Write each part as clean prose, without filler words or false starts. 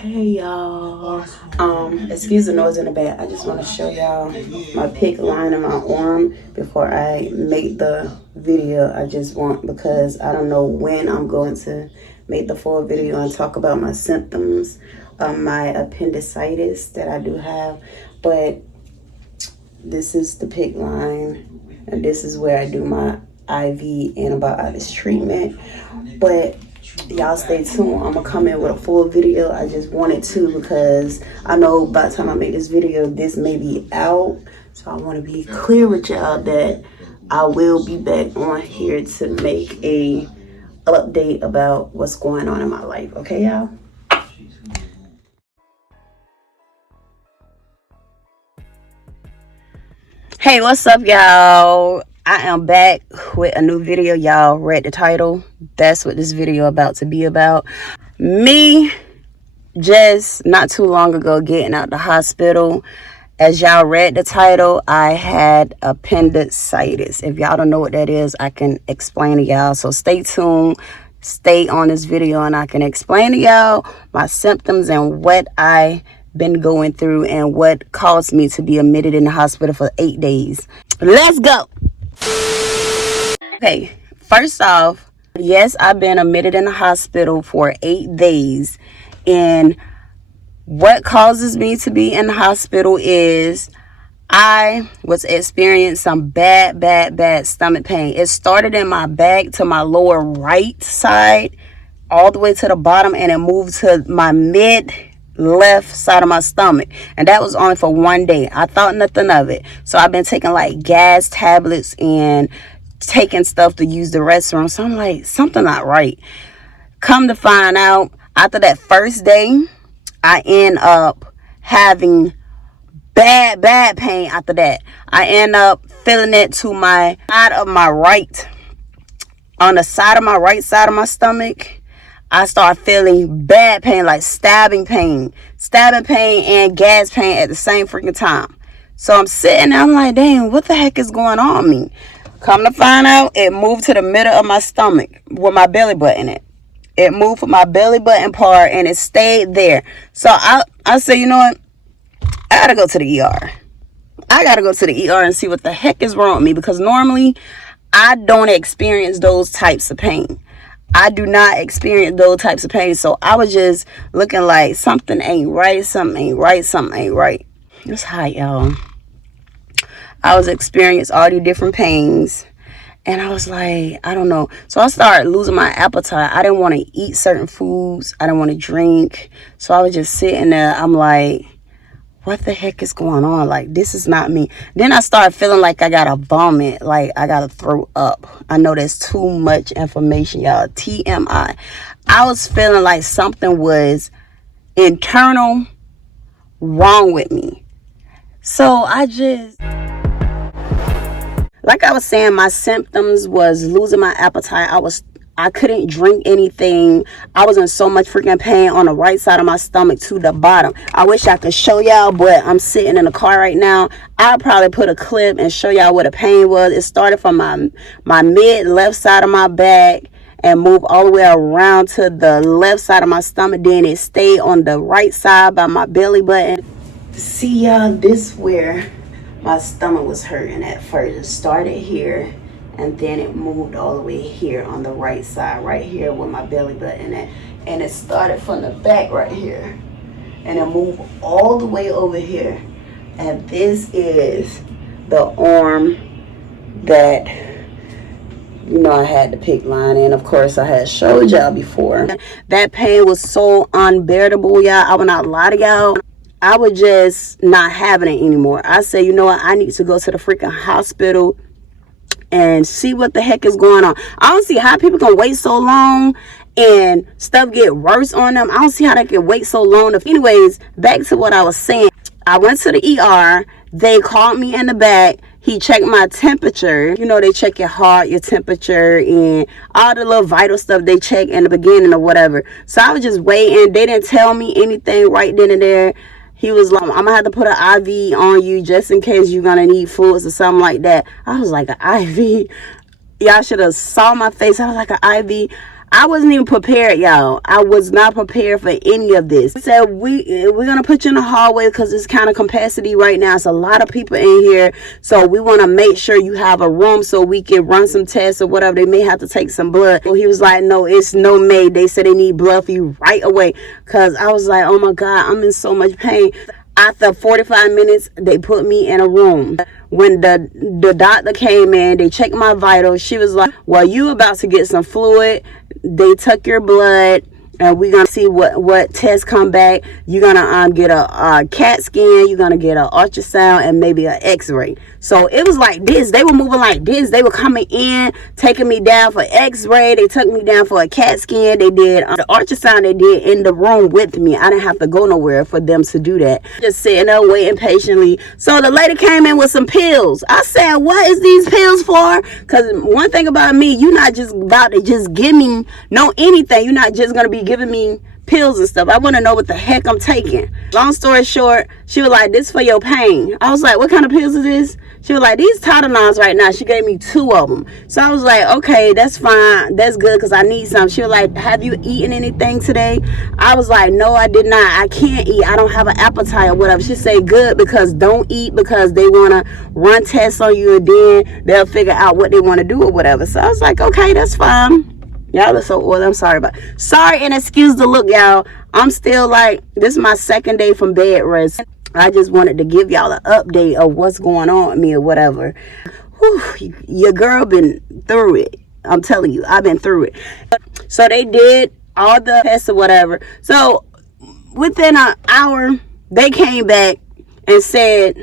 Hey y'all, excuse the noise in the back. I just want to show y'all my PICC line in my arm before I make the video. I just want, because I don't know when I'm going to make the full video and talk about my symptoms of my appendicitis that I do have. But this is the PICC line, and this is where I do my IV antibiotics treatment. But y'all stay tuned. I'm gonna come in with a full video. I just wanted to, because I know by the time I make this video, this may be out. So I want to be clear with y'all that I will be back on here to make a update about what's going on in my life. Okay, y'all? Hey, what's up, y'all? I am back with a new video. Y'all read the title. That's what this video about to be about. Me just not too long ago getting out the hospital. As y'all read the title, I had appendicitis. If y'all don't know what that is, I can explain to y'all. So stay tuned. Stay on this video and I can explain to y'all my symptoms and what I been going through and what caused me to be admitted in the hospital for 8 days. Let's go. Okay, first off, yes, I've been admitted in the hospital for 8 days, and what causes me to be in the hospital is I was experiencing some bad stomach pain. It started in my back to my lower right side all the way to the bottom, and it moved to my mid left side of my stomach, and that was only for 1 day. I thought nothing of it, so I've been taking like gas tablets and taking stuff to use the restroom. So I'm like, something not right. Come to find out, after that first day, I end up having bad pain. After that, I end up feeling it to my side of my right, on the side of my right side of my stomach. I start feeling bad pain, like stabbing pain and gas pain at the same freaking time. So I'm sitting there, I'm like, dang, what the heck is going on with me? Come to find out, it moved to the middle of my stomach with my belly button in it. It moved from my belly button part and it stayed there. So I said, you know what? I gotta go to the ER. I gotta go to the ER and see what the heck is wrong with me, because normally I don't experience those types of pain. I do not experience those types of pain. So I was just looking like something ain't right, something ain't right, something ain't right. It's hot, y'all. I was experiencing all these different pains, and I was like, I don't know. So I started losing my appetite. I didn't want to eat certain foods. I didn't want to drink. So I was just sitting there. I'm like, what the heck is going on? Like, this is not me. Then I started feeling like I gotta vomit, like I gotta throw up. I know that's too much information, y'all. TMI. I was feeling like something was internal wrong with me. So I just, like I was saying, my symptoms was losing my appetite. I couldn't drink anything. I was in so much freaking pain on the right side of my stomach to the bottom. I wish I could show y'all, but I'm sitting in the car right now. I'll probably put a clip and show y'all what the pain was. It started from my mid left side of my back and moved all the way around to the left side of my stomach. Then it stayed on the right side by my belly button. See, y'all, this where my stomach was hurting at first. It started here, and then it moved all the way here on the right side, right here with my belly button at. And it started from the back right here, and it moved all the way over here. And this is the arm that, you know, I had the PICC line in. Of course, I had showed y'all before. That pain was so unbearable, y'all. I will not lie to y'all. I was just not having it anymore. I said, you know what? I need to go to the freaking hospital and see what the heck is going on. I don't see how people can wait so long and stuff get worse on them. I don't see how they can wait so long. Anyways, back to what I was saying. I went to the ER. They called me in the back. He checked my temperature. You know, they check your heart, your temperature, and all the little vital stuff they check in the beginning or whatever. So I was just waiting. They didn't tell me anything right then and there. He was like, I'm gonna have to put an IV on you just in case you're gonna need fluids or something like that. I was like, an IV? Y'all should have saw my face. I was like, an IV? I wasn't even prepared, y'all. I was not prepared for any of this. They said, we're going to put you in the hallway because it's kind of capacity right now. It's a lot of people in here. So we want to make sure you have a room so we can run some tests or whatever. They may have to take some blood. Well, he was like, no, it's no made. They said they need blood for you right away. Because I was like, oh my God, I'm in so much pain. After 45 minutes, they put me in a room. When the doctor came in, they checked my vitals. She was like, well, you about to get some fluid. They took your blood, and we're going to see what tests come back. You're going to get a CAT scan. You're going to get an ultrasound and maybe an x-ray. So it was like this. They were moving like this. They were coming in, taking me down for x-ray. They took me down for a CAT scan. They did the ultrasound they did in the room with me. I didn't have to go nowhere for them to do that. Just sitting there waiting patiently. So the lady came in with some pills. I said, what is these pills for? Because one thing about me, you're not just about to just give me anything. You're not just going to be giving me pills and stuff. I want to know what the heck I'm taking. Long story short, she was like, this for your pain. I was like, what kind of pills is this? She was like, these Tylenol's right now. She gave me 2 of them. So I was like, okay, that's fine. That's good because I need some. She was like, have you eaten anything today? I was like, no, I did not. I can't eat. I don't have an appetite or whatever. She said, good, because don't eat because they want to run tests on you and then they'll figure out what they want to do or whatever. So I was like, okay, that's fine. Y'all are so old. I'm sorry and excuse the look, y'all. I'm still like, this is my 2nd day from bed rest. I just wanted to give y'all an update of what's going on with me or whatever. Whew, your girl been through it. I'm telling you, I've been through it. So they did all the tests or whatever. So within an hour, they came back and said,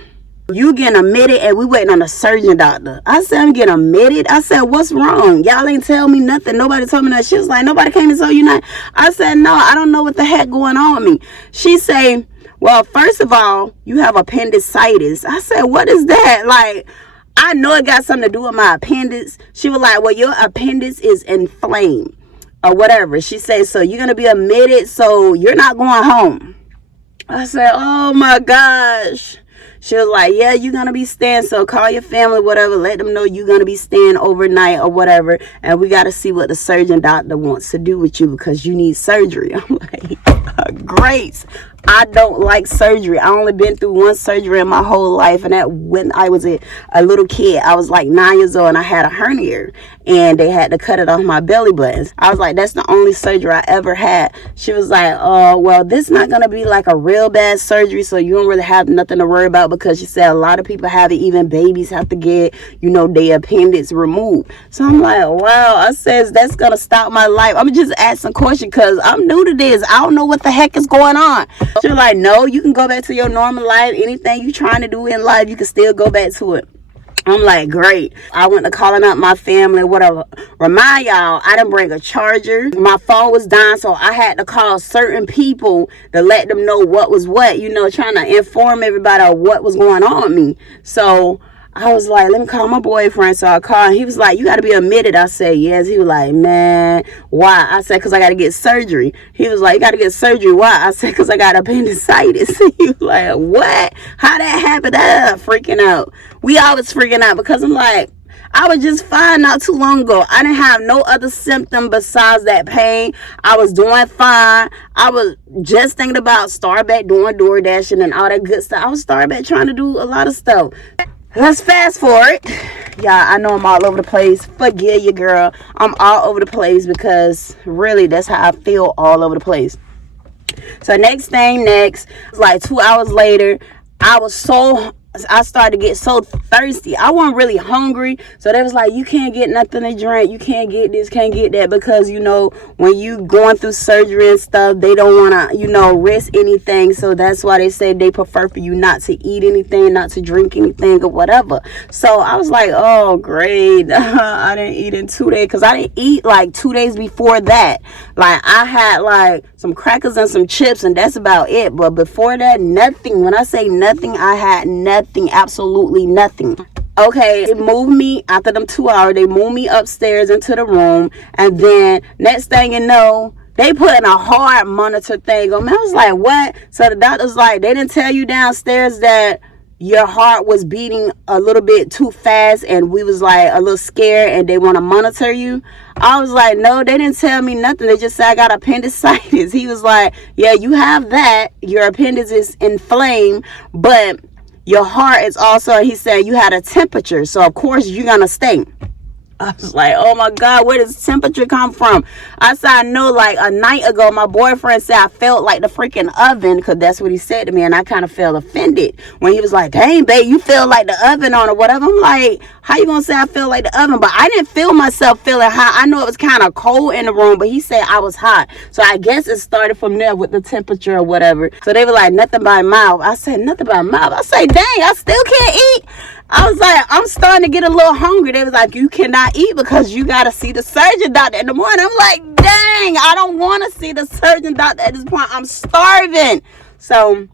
you getting admitted and we waiting on a surgeon doctor. I said, I'm getting admitted? I said, what's wrong? Y'all ain't tell me nothing. Nobody told me nothing. She was like, nobody came and told you nothing. I said, no, I don't know what the heck going on with me. She say, well, first of all, you have appendicitis. I said, what is that? Like, I know it got something to do with my appendix. She was like, well, your appendix is inflamed or whatever. She said, so you're going to be admitted, so you're not going home. I said, oh my gosh. She was like, yeah, you're going to be staying, so call your family, whatever, let them know you're going to be staying overnight or whatever, and we got to see what the surgeon doctor wants to do with you because you need surgery. I'm like, great. I don't like surgery. I only been through one surgery in my whole life, and that when I was a little kid. I was like 9 years old, and I had a hernia, and they had to cut it off my belly button. I was like, that's the only surgery I ever had. She was like, oh, well, this not going to be like a real bad surgery, so you don't really have nothing to worry about, because she said a lot of people have it, even babies have to get, their appendix removed. So I'm like, wow. I says, that's going to stop my life. I'm just asking questions because I'm new to this. I don't know what the heck is going on. She was like, no, you can go back to your normal life. Anything you trying to do in life, you can still go back to it. I'm like, great. I went to calling up my family, whatever. Remind y'all, I didn't bring a charger. My phone was dying, so I had to call certain people to let them know what was what, trying to inform everybody of what was going on with me. So I was like, let me call my boyfriend. So I called. He was like, you got to be admitted. I said, yes. He was like, man, why? I said, because I got to get surgery. He was like, you got to get surgery. Why? I said, because I got appendicitis. He was like, what? How that happened? Freaking out. We always freaking out because I'm like, I was just fine not too long ago. I didn't have no other symptom besides that pain. I was doing fine. I was just thinking about start back doing DoorDashing and all that good stuff. I was start back trying to do a lot of stuff. Let's fast forward. Yeah, I know I'm all over the place. Forgive you, girl. I'm all over the place because really that's how I feel, all over the place. So next, like 2 hours later, I started to get so thirsty. I wasn't really hungry. So they was like, you can't get nothing to drink. You can't get this, can't get that. Because, when you going through surgery and stuff, they don't want to, risk anything. So that's why they say they prefer for you not to eat anything, not to drink anything or whatever. So I was like, oh, great. I didn't eat in 2 days. Because I didn't eat like 2 days before that. Like I had like some crackers and some chips and that's about it. But before that, nothing. When I say nothing, I had nothing. Absolutely nothing. Okay, they moved me after them 2 hours. They moved me upstairs into the room, and then next thing you know, they put in a heart monitor thing on me. I was like, what? So the doctor's like, they didn't tell you downstairs that your heart was beating a little bit too fast and we was like a little scared and they want to monitor you. I was like, no, they didn't tell me nothing. They just said I got appendicitis. He was like, yeah, you have that. Your appendix is inflamed, but your heart is also, he said, you had a temperature. So of course you're going to stay. I was like, oh my God, where does temperature come from? I said, I know, like a night ago, my boyfriend said I felt like the freaking oven, because that's what he said to me. And I kind of felt offended when he was like, dang, babe, you feel like the oven on or whatever. I'm like, how you going to say I feel like the oven? But I didn't feel myself feeling hot. I know it was kind of cold in the room, but he said I was hot. So I guess it started from there with the temperature or whatever. So they were like, nothing by mouth. I said, nothing by mouth. I said, dang, I still can't eat. I was like, I'm starting to get a little hungry. They was like, you cannot eat because you got to see the surgeon doctor in the morning. I'm like, dang, I don't want to see the surgeon doctor at this point. I'm starving. So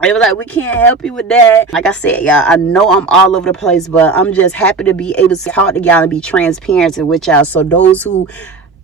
they was like, we can't help you with that. Like I said, y'all, I know I'm all over the place, but I'm just happy to be able to talk to y'all and be transparent with y'all. So those who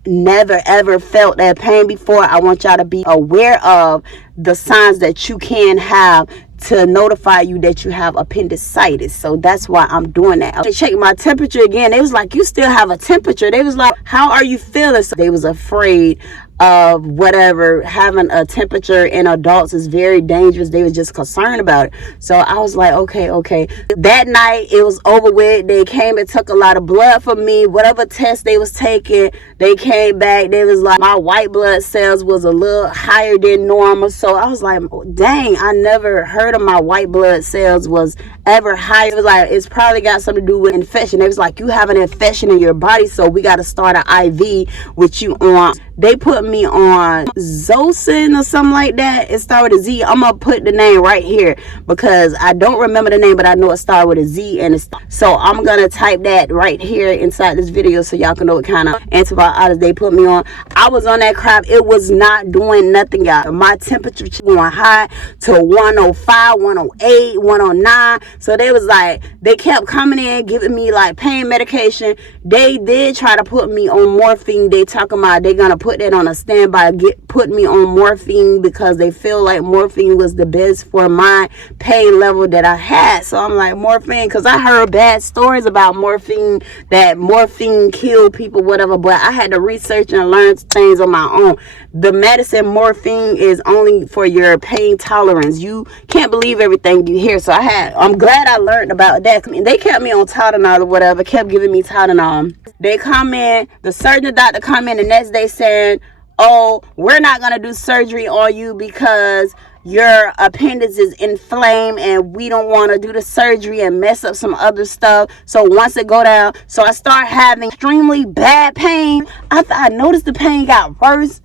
never ever felt that pain before, I want y'all to be aware of the signs that you can have to notify you that you have appendicitis. So that's why I'm doing that. They checked my temperature again. They was like, you still have a temperature. They was like, how are you feeling? So they was afraid of whatever, having a temperature in adults is very dangerous. They were just concerned about it. So I was like, okay. That night it was over with. They came and took a lot of blood from me. Whatever test they was taking, they came back. They was like, my white blood cells was a little higher than normal. So I was like, dang, I never heard of my white blood cells was ever higher. It was like, it's probably got something to do with infection. They was like, you have an infection in your body, so we got to start an IV with you on. They put me on Zocin or something like that. It started with a Z. I'm gonna put the name right here because I don't remember the name, but I know it started with a Z. And so I'm gonna type that right here inside this video so y'all can know what kind of antibiotics they put me on. I was on that crap. It was not doing nothing, y'all. My temperature was going high to 105, 108, 109. So they was like, they kept coming in giving me like pain medication. They did try to put me on morphine. They talking about they gonna put that on a standby, put me on morphine because they feel like morphine was the best for my pain level that I had. So I'm like, morphine, because I heard bad stories about morphine, that morphine killed people, whatever, but I had to research and learn things on my own. The medicine morphine is only for your pain tolerance. You can't believe everything you hear. So I'm glad I learned about that. They kept me on Tylenol or whatever, kept giving me Tylenol. They come in, the surgeon doctor come in the next day saying, oh, we're not going to do surgery on you because your appendix is inflamed and we don't want to do the surgery and mess up some other stuff. So once it go down, so I start having extremely bad pain. I noticed the pain got worse.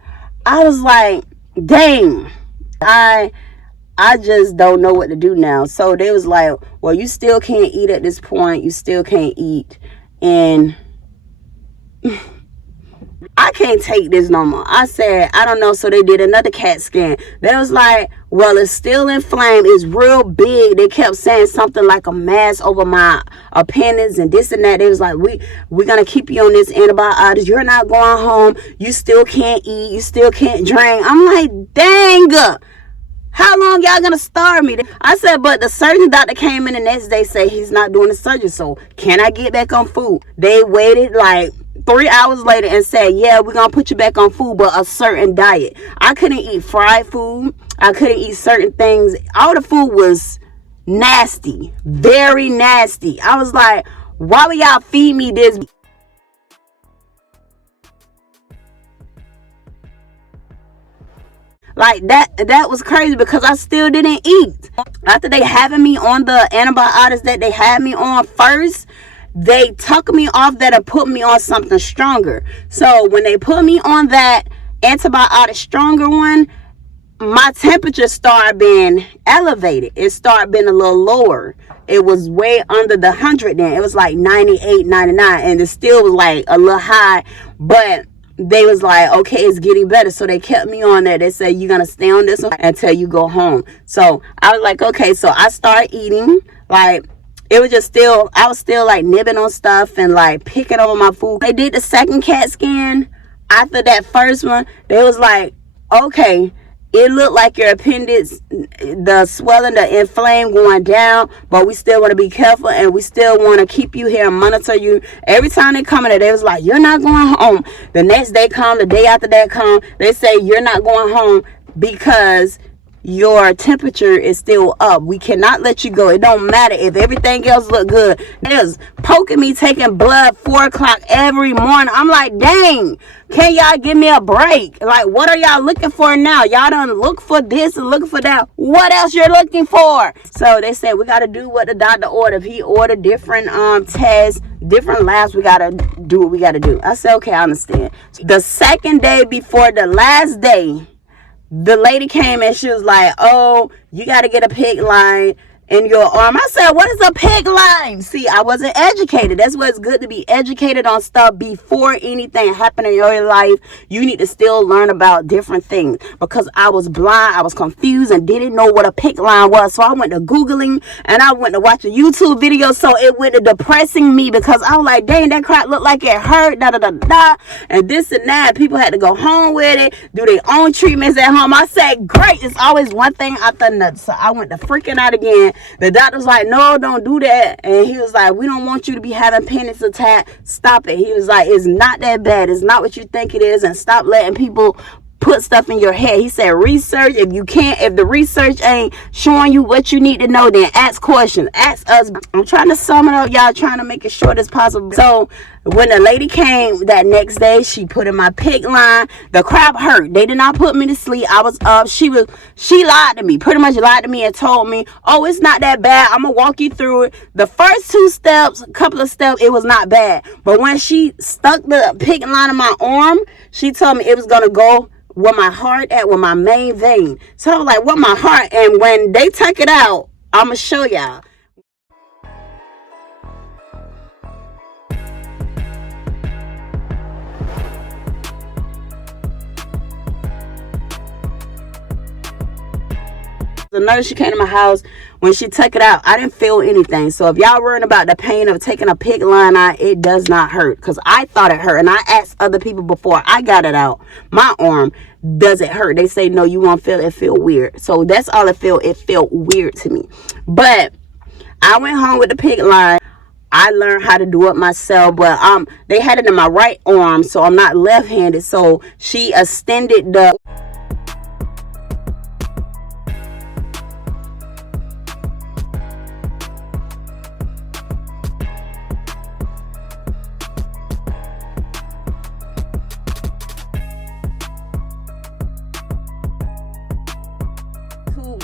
I was like, dang, I just don't know what to do now. So they was like, well, you still can't eat at this point. You still can't eat. And I can't take this no more. I said, I don't know. So they did another CAT scan. They was like, well, it's still inflamed. It's real big. They kept saying something like a mass over my appendix and this and that. They was like, we're going to keep you on this antibiotics. You're not going home. You still can't eat. You still can't drink. I'm like, dang. How long y'all gonna starve me? I said, but the surgeon doctor came in the next day, say he's not doing the surgery. So can I get back on food? They waited like 3 hours later and said, yeah, we're gonna put you back on food, but a certain diet. I couldn't eat fried food. I couldn't eat certain things. All the food was nasty, very nasty. I was like, why would y'all feed me this? Like that was crazy because I still didn't eat. After they having me on the antibiotics that they had me on first, they took me off that and put me on something stronger. So when they put me on that antibiotic stronger one, my temperature started being elevated. It started being a little lower. It was way under the 100 then. It was like 98, 99, and it still was like a little high, but they was like, okay, it's getting better. So they kept me on there. They said, you're going to stay on this one until you go home. So I was like, okay. So I started eating. Like, it was just still, I was still like nibbling on stuff and like picking over my food. They did the second CAT scan. After that first one, they was like, okay, it looked like your appendix, the swelling, the inflame going down, but we still want to be careful, and we still want to keep you here and monitor you. Every time they come in, they was like, you're not going home. The next day come, the day after that come, they say you're not going home because your temperature is still up. We cannot let you go. It don't matter if everything else look good. They was poking me, taking blood 4 o'clock every morning. I'm like, dang, can y'all give me a break? Like, what are y'all looking for now? Y'all done look for this and looking for that. What else you're looking for? So they said we got to do what the doctor ordered. If he ordered different tests, different labs, we got to do what we got to do. I said, okay, I understand. The second day before the last day, the lady came and she was like, oh, you got to get a PICC line in your arm. I said, what is a PICC line? See, I wasn't educated. That's why it's good to be educated on stuff before anything happened in your life. You need to still learn about different things, because I was blind, I was confused, and didn't know what a PICC line was. So I went to Googling, and I went to watch a YouTube video. So it went to depressing me, because I was like, dang, that crap looked like it hurt, da da da da, and this and that. People had to go home with it, do their own treatments at home. I said, great. It's always one thing after another. So I went to freaking out again. The doctor was like, no, don't do that. And he was like, we don't want you to be having panic attack. Stop it. He was like, it's not that bad. It's not what you think it is. And stop letting people put stuff in your head. He said, research. If the research ain't showing you what you need to know, then ask questions. Ask us. I'm trying to sum it up, y'all, trying to make it short as possible. So when the lady came that next day, she put in my PICC line. The crap hurt. They did not put me to sleep. I was up. She lied to me, pretty much lied to me, and told me, oh, it's not that bad. I'm gonna walk you through it. The first couple of steps, it was not bad. But when she stuck the PICC line in my arm, she told me it was gonna go where my heart at, with my main vein. So I was like, what my heart? And when they took it out, I'm gonna show y'all. The nurse, she came to my house. When she took it out, I didn't feel anything. So if y'all worrying about the pain of taking a PICC line out, it does not hurt, because I thought it hurt, and I asked other people before I got it out, my arm, does it hurt? They say no, you won't feel it. Feel weird. So that's all it felt. It felt weird to me. But I went home with the PICC line. I learned how to do it myself, but they had it in my right arm, so I'm not left-handed. So she extended the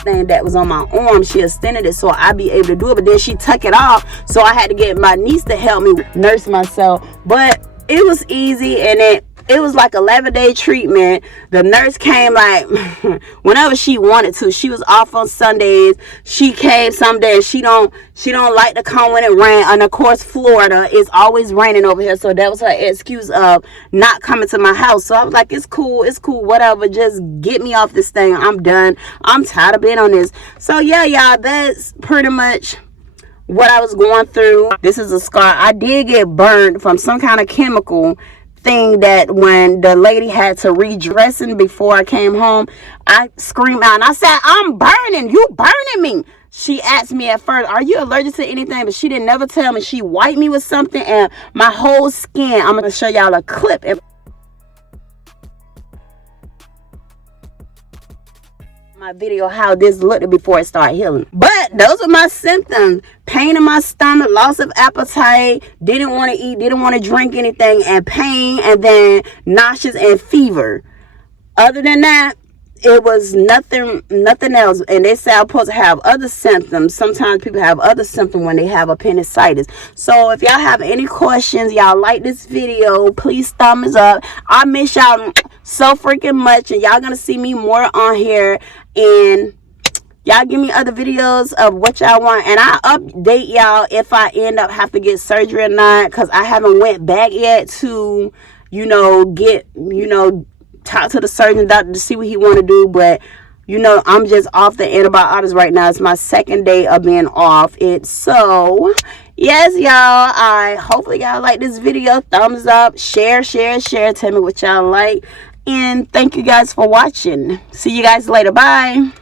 thing that was on my arm. She extended it so I'd be able to do it, but then she took it off, so I had to get my niece to help me nurse myself. But it was easy, and it was like 11-day treatment. The nurse came like whenever she wanted to. She was off on Sundays. She came some days. She don't like to come when it rain. And of course, Florida is always raining over here, so that was her excuse of not coming to my house. So I was like, it's cool, whatever. Just get me off this thing. I'm done. I'm tired of being on this. So yeah, y'all, that's pretty much what I was going through. This is a scar. I did get burned from some kind of chemical thing that when the lady had to redressing before I came home, I screamed out and I said, I'm burning. You burning me. She asked me at first, are you allergic to anything? But she didn't never tell me. She wiped me with something, and my whole skin, I'm going to show y'all a clip. My video how this looked before it started healing. But those are my symptoms: pain in my stomach, loss of appetite, didn't want to eat, didn't want to drink anything, and pain, and then nauseous and fever. Other than that, it was nothing else. And they say I'm supposed to have other symptoms. Sometimes people have other symptoms when they have appendicitis. So if y'all have any questions, y'all like this video, please thumbs up. I miss y'all so freaking much, and y'all gonna see me more on here, and y'all give me other videos of what y'all want, and I update y'all if I end up have to get surgery or not, because I haven't went back yet to get talk to the surgeon doctor to see what he want to do. But I'm just off the antibiotics right now. It's my second day of being off it. So yes, y'all, hopefully y'all like this video. Thumbs up, share, tell me what y'all like. And thank you guys for watching. See you guys later. Bye.